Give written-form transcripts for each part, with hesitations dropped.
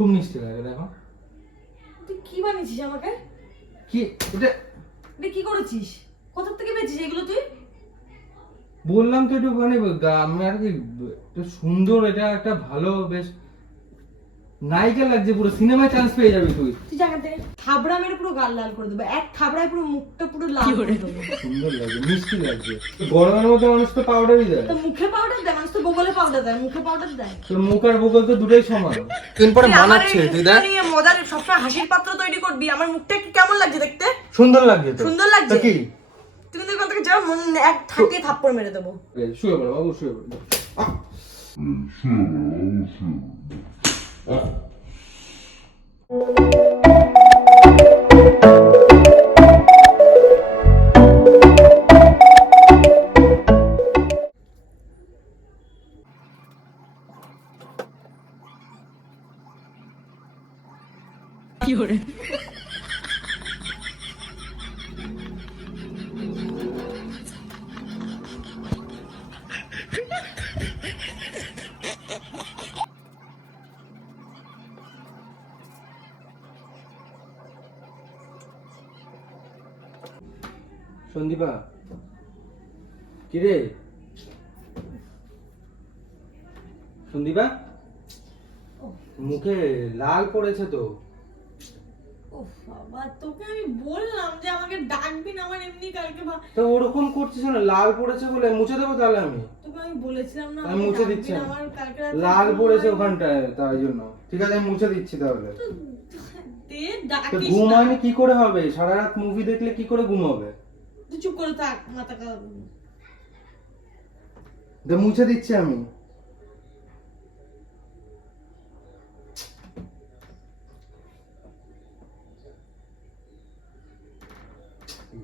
খুব মিষ্টি লাগে দেখো। তুই কি বানিয়েছিস আমাকে? কি এটা কি করেছিস? কোথা থেকে পেয়েছিস এগুলো তুই? বললাম তো একটুখানি আমি আর কি একটু সুন্দর, এটা একটা ভালো বেশ নায়িকা লাগছে, পুরো সিনেমায় চান্স পেয়ে যাবি তুই। তুই জায়গা থেকে থাবড়া মেরে পুরো গাল লাল করে দেবো, এক থাবড়ায় পুরো মুখটা পুরো লাল করে দেবো। সুন্দর লাগছে, মিষ্টি লাগছে। গরমের মধ্যে মানুষ তো পাউডারই দেয়। তো মুখে পাউডার দেয়, মানুষ তো বগলে পাউডার দেয়, মুখে পাউডার দেয়। তোর মুখ আর বগল তো দুটোই সমান। দিন পরে মানাচ্ছে তুই দেখ। তুই মজার সবসময় হাসির পাত্র তৈরি করবি, আমার মুখটা কি কেমন লাগছে দেখতে? সুন্দর লাগছে তো। সুন্দর লাগছে কি তুমি তো কোথা থেকে যাও, মন এক থাকে থাপ্পড় মেরে দেবো। শুয়ে পড়ো বাবু, শুয়ে পড়ো। কি করে সন্দীপা, কিরে সন্দীপা, মুখে লাল পড়েছে তো। ওহ বাবা, তোকে আমি বললাম যে আমাকে ডাকবি না, আমার এমনি কালকে তো ওরকম করছিস না, লাল পড়েছে বলে মুছে দেবো তাহলে আমি। তোকে আমি বলেছিলাম না আমি মুছে দিচ্ছি। আমার কালকে লাল পড়েছে ওখানটায় তাই জন্য। ঠিক আছে আমি মুছে দিচ্ছি তাহলে। দে তো ডাকিস ঘুম না। হয়নি কি করে হবে? সারা রাত মুভি দেখলে কি করে ঘুম হবে? তুই চুপ করে থাক, মাথা খারাপ। তো মুছে দিচ্ছি আমি।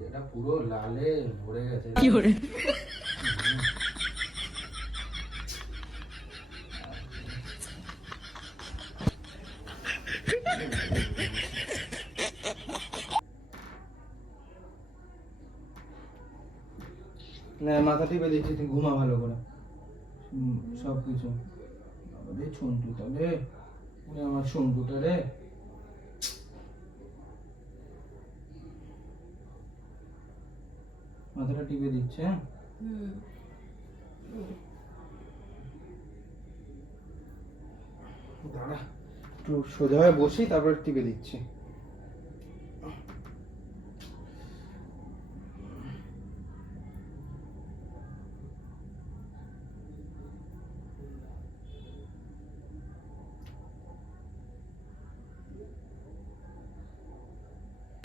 এটা পুরো লালে ভরে গেছে। কি করে না মাথা টিপে দিচ্ছি, তুই ঘুমা ভালো করে। সব কিছু রে সন্টুটা রে, আমার সন্টুটা রে। মাথাটা টিপে দিচ্ছে। হ্যাঁ দাঁড়া একটু সোজা হয়ে বসি, তারপর টিপে দিচ্ছি।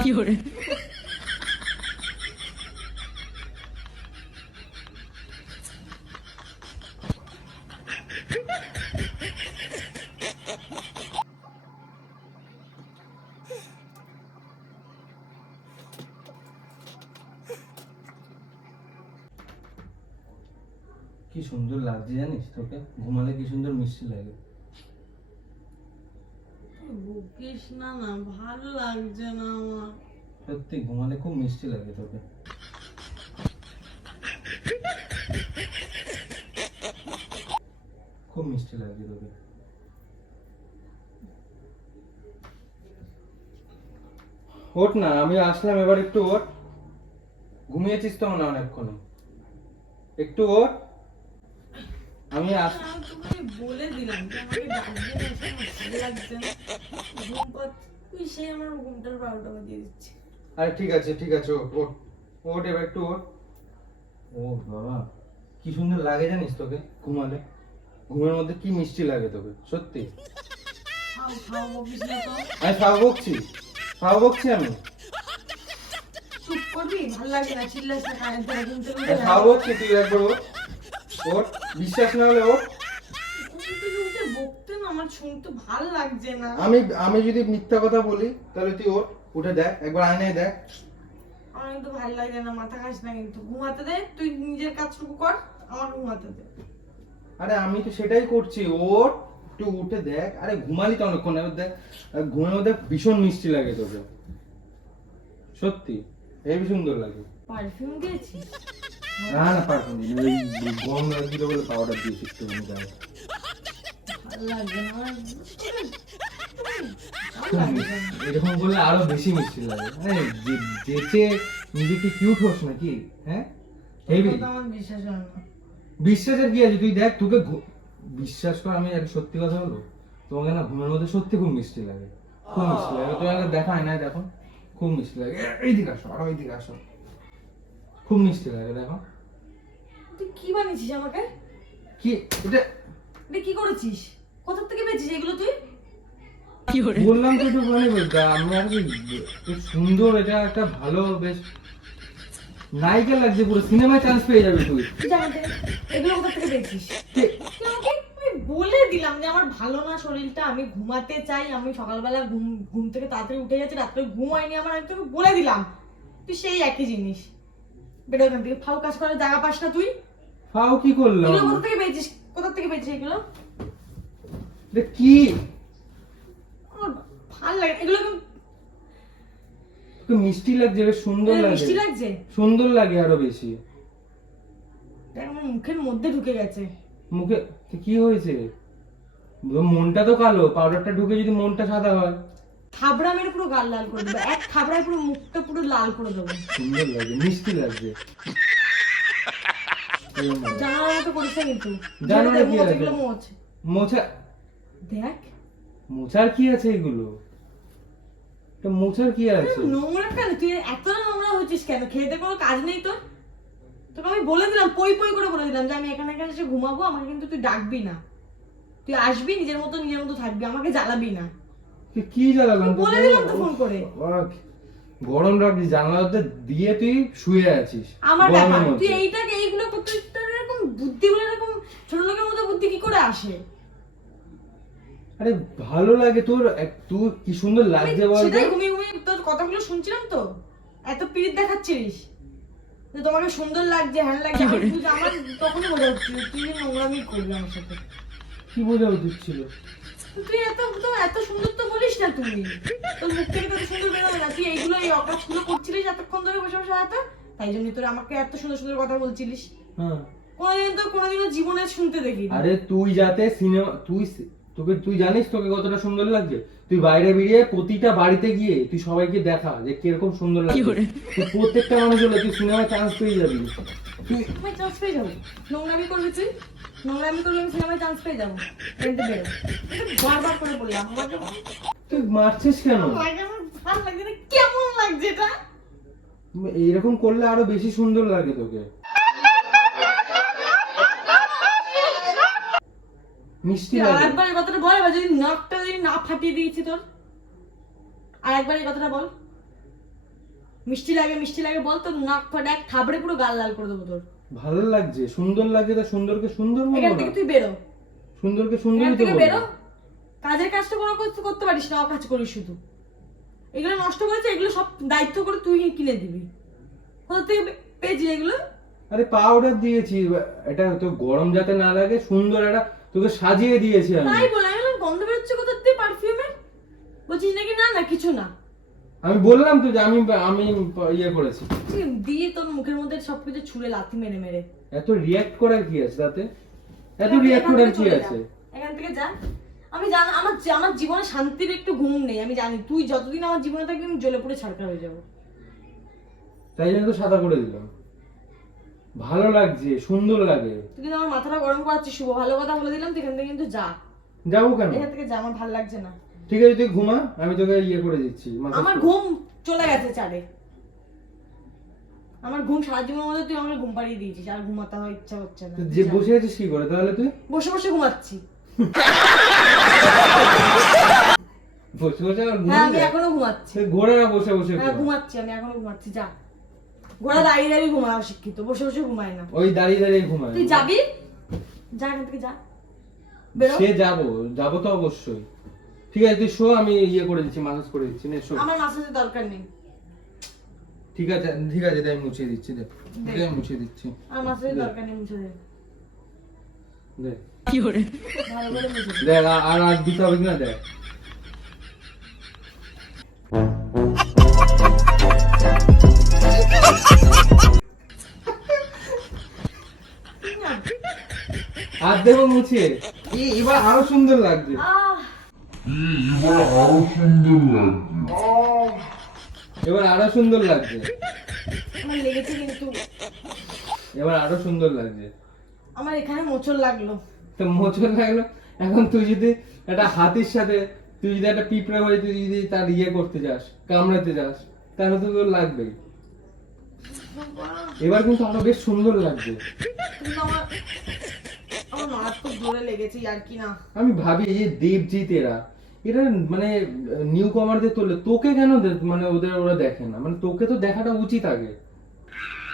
কি করে কি সুন্দর লাগছে জানিস, তোকে ঘুমালে কি সুন্দর মিষ্টি লাগে। বকিস না না, ভালো লাগছে না আমার। সত্যি ঘুমালে খুব মিষ্টি লাগে তোকে। খুব মিষ্টি লাগে তোকে। ওঠ না, আমি আসলাম, এবার একটু ওঠ। ঘুমিয়েছিস তো না অনেকক্ষণ, একটু ওঠ। আমি তোকে বলে দিলাম যে আমাকে ডাকবে না, ভালো লাগছে না, ঘুম পাচ্ছে। তুই সেই আমার ঘুমটার 12টা বাজিয়ে দিচ্ছি। আরে ঠিক আছে ঠিক আছে, ওঠ ওঠ ওঠ, এবার একটু ওঠ। ও বাবা কি সুন্দর লাগে জানিস তোকে ঘুমালে। ঘুমের মধ্যে কি মিষ্টি লাগে তোকে সত্যি। খাও খাও, বকিস না তো। আমি ফাও বকছি, ফাও বকছি আমি। চুপ করবি, ভালো লাগে না, চিল্লাস না, কানে ধরে ঘুম থেকে উঠে ফাও বকছি, তুই একবার ওঠ ওঠ, বিশ্বাস না হলে ওঠ। ঘুম থেকে উঠে বকতে না আমার শুনতে ভালো লাগছে না। আমি যদি মিথ্যা কথা বলি তাহলে তুই ওঠ, উঠে দেখ, একবার আয়নায় দেখ। আমার কিন্তু ভালো লাগে না, মাথা খাস না কিন্তু, ঘুমাতে দে, তুই নিজের কাজ শুরু কর, আমার ঘুমাতে দে। আরে আমি তো সেটাই করছি, ওঠ একটু উঠে দেখ। আরে ঘুমালি তো অনেকক্ষণ, এবার দেখ ঘুমের মধ্যে ভীষণ মিষ্টি লাগে তোকে সত্যি, হেবি সুন্দর লাগে। পারফিউম দিয়েছিস? না না পারফিউম দিই, ওই গরম লাগছিল বলে পাউডার দিয়েছি একটু। ভালো লাগছে না আমার। লাগছে না। এরকম করলে আরো বেশি মিষ্টি লাগে। আরে যেচে নিজেকে কিউট হোস নাকি? হ্যাঁ হেভি। তোর কথা আমার বিশ্বাস হয় না। বিশ্বাসের কি আছে? তুই দেখ তোকে বিশ্বাস কর, আমি একটা সত্যি কথা বলবো, তোমাকে না ঘুমের মধ্যে সত্যি খুব মিষ্টি লাগে, খুব মিষ্টি লাগে। তুমি আগে দেখায় না, দেখো খুব মিষ্টি লাগে। এইদিকে আসো, আরো এইদিকে আসো, খুব মিষ্টি লাগে। দেখো তুই কি বানিয়েছিস আমাকে? কি এটা এটা কি করেছিস? কোথা থেকে পেয়েছিস এগুলো তুই? বললাম তো, একটু মানে আমি আর কি খুব সুন্দর, এটা একটা ভালো বেশ নায়িকা লাগছে, পুরো সিনেমায় চান্স পেয়ে যাবে তুই। তুই জানা থেকে এগুলো কোথা থেকে পেয়েছিস? তুই আমাকে আমি বলে দিলাম যে আমার ভালো না শরীরটা, আমি ঘুমাতে চাই, আমি সকালবেলা ঘুম থেকে তাড়াতাড়ি উঠে যাচ্ছি, রাত্রে ঘুম হয়নি আমার, আমি তোকে বলে দিলাম। তুই সেই একই জিনিস, বেটা ওখান থেকে। ফাউ কাজ করার জায়গা পাস না তুই। ফাও কি করলাম? এগুলো কোথা থেকে পেয়েছিস? কোথা থেকে পেয়েছিস এগুলো? এটা কি? আমার ভাল লাগে এগুলো। তোকে মিষ্টি লাগছে, বেশ সুন্দর লাগে, মিষ্টি লাগছে। সুন্দর লাগে আরো বেশি। দেখ আমার মুখের মধ্যে ঢুকে গেছে। মুখে কি হয়েছে? মনটা তো কালো, পাউডারটা ঢুকে যদি মনটা সাদা হয়। থাবড়া মেরে পুরো গাল লাল করে দেবো, এক থাবড়ায় পুরো মুখটা পুরো লাল করে দেবো। সুন্দর লাগে, মিষ্টি লাগছে। জানার মতো করিস না কিন্তু। জানো না কি আছে? এগুলো মোচ। মোছা? দেখ মোছার কি আছে এগুলো? এটা মোছার কি আছে? নোংরা কেন? তুই এত নোংরা হচ্ছিস কেন? খেতে কোনো কাজ নেই তোর? তোকে আমি বলে দিলাম, পই পই করে বলে দিলাম যে আমি এখানে এখানে এসে ঘুমাবো, আমাকে কিন্তু তুই ডাকবি না। তুই আসবি নিজের মতো থাকবি, আমাকে জ্বালাবি না। তুই কি জ্বালালাম? বলে দিলাম তো ফোন করে। গরম রাখবি, জানলাতে দিয়ে তুই শুয়ে আছিস আমার গরমের ব্যাপার, মধ্যে। তুই এইটাকে এইগুলো করতে তোর এরকম বুদ্ধিগুলো, এরকম ছোট লোকের মতো বুদ্ধি কি করে আসে? আরে ভালো লাগে তোর, তুই কি সুন্দর লাগছে বল। সেটাই ঘুমিয়ে ঘুমিয়ে তোর কথাগুলো শুনছিলাম তো, এত পিরিত দেখাচ্ছিস যে তোমাকে সুন্দর লাগছে, হ্যান লাগছে। আমার তখনই বোঝা হচ্ছিল তুই যে নোংরামি করবি আমার সাথে। কি বোঝা উচিত ছিল? তুই এত সুন্দর তো বলিস না তুই, তোর মুখ থেকে তো এত সুন্দর বেরোবে না। তুই এইগুলো এই অকাজগুলো করছিলিস এতক্ষণ ধরে বসে বসে হাতে, তাই জন্য তোর আমাকে এত সুন্দর সুন্দর কথা বলছিলিস। হ্যাঁ, কোনোদিনও জীবনে শুনতে দেখি। আরে তুই যাতে সিনেমা, তুই জানিস তোকে কতটা সুন্দর লাগছে? তুই বাইরে বেরিয়ে প্রতিটা বাড়িতে গিয়ে তুই সবাইকে দেখা যে কিরকম সুন্দর লাগছে। তুই প্রত্যেকটা মানুষ হলে তুই সিনেমায় চান্স পেয়ে যাবি। তুই আমি চান্স পেয়ে যাবো? নোংরামি করবি তুই? নোংরামি করলে আমি সিনেমায় চান্স পেয়ে যাবো? এমনি বেরো। বারবার করে বললাম আমাকে তুই মারছিস কেন? লাগে, আমার ভালো লাগছে না। কেমন লাগছে এটা? এইরকম করলে আরো বেশি সুন্দর লাগে তোকে। মিষ্টি লাগে। আরেকবার এই কথাটা বল, এবার যদি নাকটা যদি না ফাটিয়ে দিয়েছি তোর, আরেকবার এই কথাটা বল। মিষ্টি লাগে বল, তোর নাক ফাটা এক থাবড়ে পুরো গাল লাল করে দেবো তোর। ভালো লাগছে, সুন্দর লাগছে, তা সুন্দরকে সুন্দর বলবো এখান না? থেকে তুই বেরো, সুন্দরকে এখান সুন্দরই তো থেকে বলবো। বেরো। কাজের কাজটা কোনো করতে পারিস না, অকাজ করিস শুধু। এগুলো নষ্ট করেছে, এগুলো সব দায়িত্ব করে তুই কিনে দিবি। কোথা থেকে পেয়েছিস এগুলো? আরে পাউডার দিয়েছি, এটা তো গরম যাতে না লাগে, সুন্দর একটা তোকে সাজিয়ে দিয়েছি আমি। তাই বলে আমি বললাম গন্ধ বেরোচ্ছে কোথা থেকে পারফিউমের? বলছিস নাকি না না কিছু না? আমি বললাম তো যে আমি ইয়ে করেছি। দিয়ে তোর মুখের মধ্যে সবকিছু ছুঁড়ে লাথি মেরে মেরে। এত রিয়াক্ট করার কি আছে তাতে? এত রিয়াক্ট করার কি আছে? এখান থেকে যা। আমি জানি আমার জীবনে শান্তির একটু ঘুম নেই। আমি জানি তুই যতদিন আমার জীবনে থাকবি আমি জ্বলে পুড়ে ছারখার হয়ে যাবো। তাই জন্য তো সাদা করে দিলাম। ভালো লাগছে, সুন্দর লাগে। তুই কিন্তু আমার মাথাটা গরম করাচ্ছিস শুভ। ভালো কথা বলে দিলাম, তুই এখান থেকে কিন্তু যা। যাবো কেন? এখান থেকে যা, আমার ভালো লাগছে না। ঠিক আছে তুই ঘুমা, আমি তোকে ইয়ে করে দিচ্ছি। আমার ঘুম চলে গেছে চারে। আমার ঘুম সারা জীবনের মধ্যে তুই আমার ঘুম পাড়িয়ে দিয়েছিস, আর ঘুমাতে হয় ইচ্ছা হচ্ছে না। যে বসে আছিস কি করে তাহলে? তুই বসে বসে ঘুমাচ্ছি। বসে বসে আর হ্যাঁ আমি ঘুমাবি? এখনো ঘুমাচ্ছি। তুই ঘোরে না, বসে বসে হ্যাঁ ঘুমা। ঘুমাচ্ছি, আমি এখনো ঘুমাচ্ছি। যা। ঘোড়া দাঁড়িয়ে দাঁড়িয়ে ঘুমায় অশিক্ষিত, বসে বসে ঘুমায় না। ওই দাঁড়িয়ে দাঁড়িয়ে ঘুমায়। তুই যাবি? যা এখান থেকে যা, বেরো। সে যাবো তো অবশ্যই। ঠিক আছে তুই শো, আমি ইয়ে করে দিচ্ছি, মাসাজ করে দিচ্ছি। নে শো। আমার মাসাজের দরকার নেই। ঠিক আছে তাই আমি মুছিয়ে দিচ্ছি। দে আমি মুছিয়ে দিচ্ছি। আমার মাসাজের দরকার নেই, মুছে দে। দে ভালো করে মুছে দে। দেখ আর দিতে হবে কিনা দেখ। আর দেবো মুছিয়ে। এবার আরো সুন্দর লাগছে। আহ এবার আরো সুন্দর লাগছে। আমার লেগেছে কিন্তু, এবার আরো সুন্দর লাগছে। আমার এখানে মোচড় লাগলো। তো মোচড় লাগলো। এখন তুই যদি একটা হাতির সাথে, তুই যদি একটা পিঁপড়ে হয়ে তুই যদি তার ইয়ে করতে যাস, কামড়াতে যাস, তাহলে তো তোর লাগবেই। এবার কিন্তু আরো বেশ সুন্দর লাগছে। কিন্তু আমার আমার মারাত্মক জোরে লেগেছে আর কি না। আমি ভাবি এই যে দেবজিৎ এরা মানে নিউ কমারদের তোলে, তোকে কেন মানে ওরা দেখে না? মানে তোকে তো দেখাটা উচিত আগে।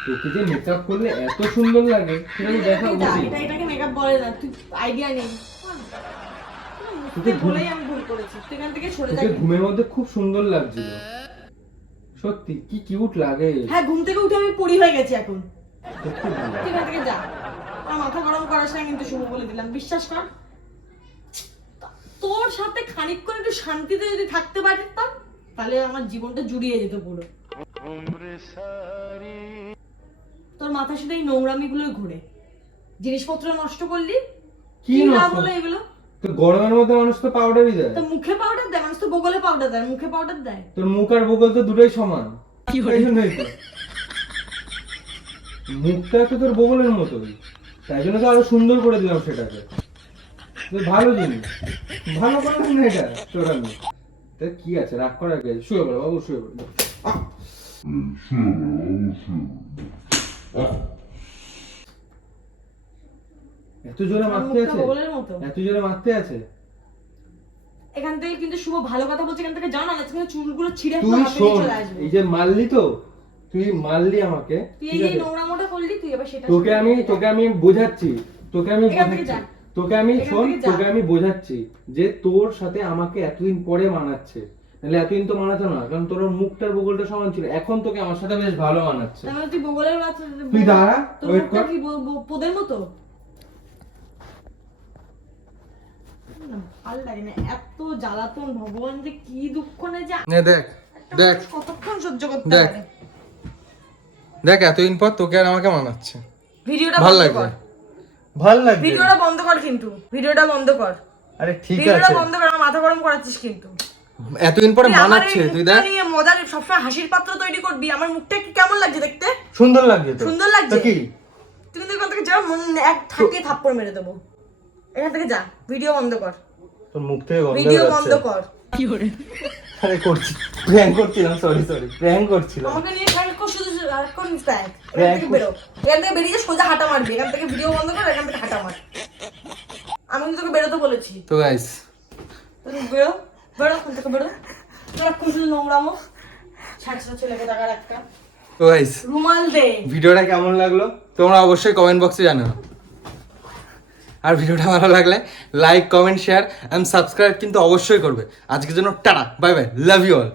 তোকে যে মেকআপ করলে এত সুন্দর লাগে সেটা তো দেখা উচিত। এটাকে মেকআপ বলে না, তুই আইডিয়া নেই। তোকে বলেই আমি ভুল করেছি, তুই এখান থেকে সরে যা। তোকে ঘুমের মধ্যে খুব সুন্দর লাগছিল, সত্যি কি কিউট লাগে। হ্যাঁ, ঘুম থেকে উঠে আমি পড়ি হয়ে গেছি এখন। সত্যি ভালো লাগে। তুই এখান থেকে যা, আমার মাথা গরম করার সময় কিন্তু শুভ বলে দিলাম, বিশ্বাস কর। তোর সাথে খানিকক্ষণ একটু শান্তিতে যদি থাকতে পারতাম তাহলে আমার জীবনটা জুড়িয়ে যেত পুরো। তোর মাথা শুধু এই নোংরামি গুলোই ঘুরে, জিনিসপত্র নষ্ট করলি, কি কি লাভ নষ্ট? হলো এগুলো? তো গরমের মধ্যে মানুষ তো পাউডারই দেয়। তো মুখে পাউডার দেয়, মানুষ তো বগলে পাউডার দেয়, মুখে পাউডার দেয়। তোর মুখ আর বগল তো দুটোই সমান। এই জন্যই তো মুখটা তো তোর বগলের মতোই, তাই জন্য তো আরো সুন্দর করে দিলাম সেটাকে। তো ভালো জিনিস, ভালো করে না এটা তোর। আমি তা কি আছে, রাগ করার কি আছে? শুয়ে পড়ো বাবু, শুয়ে পড়ো। এত জোরে আমার মারতে মুখটা আছে? বগলের মতো। এত জোরে মারতে আছে? এখান থেকে কিন্তু শুভ ভালো কথা বলছে, এখান থেকে জানা যাচ্ছে কিন্তু চুলগুলো ছিঁড়ে তুই পুরো হাতে শোন, চলে আসবে। এই যে মারলি তো, তুই মারলি আমাকে, তুই ঠিক এই আছে? নোংরামোটা করলি, তুই এবার সেটা তোকে আমি বোঝাচ্ছি, এখান থেকে যা। তোকে আমি এখান শোন, থেকে যা। তোকে আমি বোঝাচ্ছি যে তোর সাথে আমাকে এতদিন পরে মানাচ্ছে, নাহলে এতদিন তো মানাতো না, কারণ তোর মুখটার বগলটা সমান ছিল। এখন তোকে আমার সাথে বেশ ভালো মানাচ্ছে। তার মানে তুই বগলের বাচ্চা, তুই দাঁড়া, তোর ওয়েট মুখটা কর। কি পোদের মতো? না, ভালো লাগে না এত জ্বালাতন। ভগবান যে কি দুঃখ নেই যে দেখ একটা দেখ মানুষ কতক্ষণ সহ্য করতে দেখ। পারে। দেখ এতদিন পর তোকে আর আমাকে মানাচ্ছে, ভিডিওটা ভাল বন্ধ লাগছে, কর, ভাল লাগছে। ভিডিওটা বন্ধ কর, কিন্তু ভিডিওটা বন্ধ কর, আরে ঠিক ভিডিওটা আছে, বন্ধ কর, আমার মাথা গরম করাচ্ছিস কিন্তু। এতদিন পরে তুই আমার এই মানাচ্ছে, তুই মুখটা দেখ। নিয়ে মজার সবসময় হাসির পাত্র তৈরি করবি। আমার মুখটা কি কেমন লাগছে দেখতে? সুন্দর লাগছে তো? সুন্দর লাগছে। তো কি? তুই কিন্তু এখান থেকে যা, এক ঠাকে থাপ্পড় মেরে দেবো। এখান থেকে যা, ভিডিও বন্ধ কর, তোর মুখ থেকে গন্ধ ভিডিও বেরোচ্ছে। বন্ধ কর। কি করে? আরে করছি, প্র্যাঙ্ক করছিলাম, সরি প্র্যাঙ্ক করছিলাম। আমাকে নিয়ে ফ্যান কর, শুধু সারাক্ষণ প্র্যাঙ্ক। এখান থেকে বেরো, এখান থেকে বেরিয়ে সোজা হাঁটা মারবি। এখান থেকে ভিডিও বন্ধ কর, এখান থেকে হাঁটা মার। আমি কিন্তু তোকে বেরোতে বলেছি। তো গাইস, তুই বেরো, বেরো এখান থেকে, বেরো। সারাক্ষণ শুধু নোংরামো, ছাড়ছা ছেলেকে টাকার একটা। তো গাইস, রুমাল দে। ভিডিওটা কেমন লাগলো তোমরা অবশ্যই কমেন্ট বক্সে জানাও। আর ভিডিওটা ভালো লাগলে like, comment, share and subscribe কিন্তু অবশ্যই করবে। আজকের জন্য টাটা, bye bye, love you all.